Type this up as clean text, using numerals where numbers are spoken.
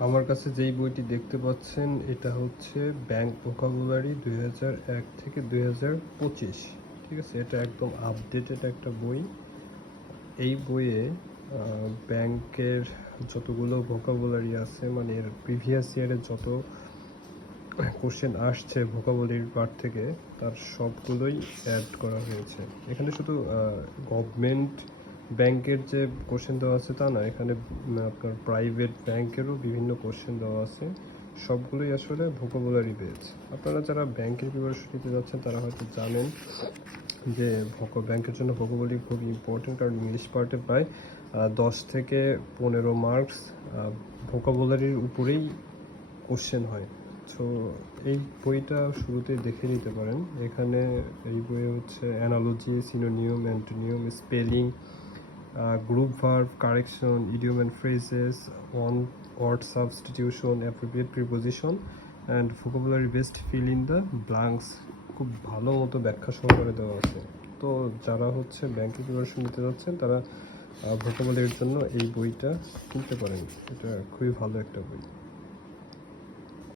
আমার কাছে যেই বইটি দেখতে পাচ্ছেন এটা হচ্ছে ব্যাংক ভোকাবুলারি 2001 থেকে 2025। ঠিক আছে, এটা একদম আপডেটেড একটা বই। এই বইয়ে ব্যাংকের যতগুলো ভোকাবুলারি আছে, মানে এর প্রিভিয়াস ইয়ারের যত কোশ্চেন আসছে ভোকাবুলারির পার্ট থেকে, তার সবগুলোই অ্যাড করা হয়েছে। এখানে শুধু গভর্নমেন্ট ব্যাংকের যে কোশ্চেন দেওয়া আছে তা না, এখানে আপনার প্রাইভেট ব্যাংকেরও বিভিন্ন কোশ্চেন দেওয়া আছে। সবগুলোই আসলে ভোকাবুলারি বেস। আপনারা যারা ব্যাংকের প্রিপারেশন নিতে যাচ্ছেন তারা হয়তো জানেন যে ব্যাংকের জন্য ভোকাবুলারি খুব ইম্পর্টেন্ট, কারণ ইংলিশ পার্টে প্রায় 10 থেকে 15 মার্কস ভোকাবুলারির উপরেই কোশ্চেন হয়। সো এই বইটা শুরুতেই দেখে নিতে পারেন। এখানে এই বইয়ে হচ্ছে analogy, synonym, antonym, spelling, group verb, correction, idiom and phrases, one word substitution, appropriate preposition and vocabulary based fill in the blanks খুব ভালো মতো ব্যাখ্যা সহকারে দেওয়া আছে। তো যারা হচ্ছে ব্যাংকের প্রিপারেশন নিতে যাচ্ছেন তারা ভোকাবুলারির জন্য এই বইটা কিনতে পারেন। এটা খুবই ভালো একটা বই।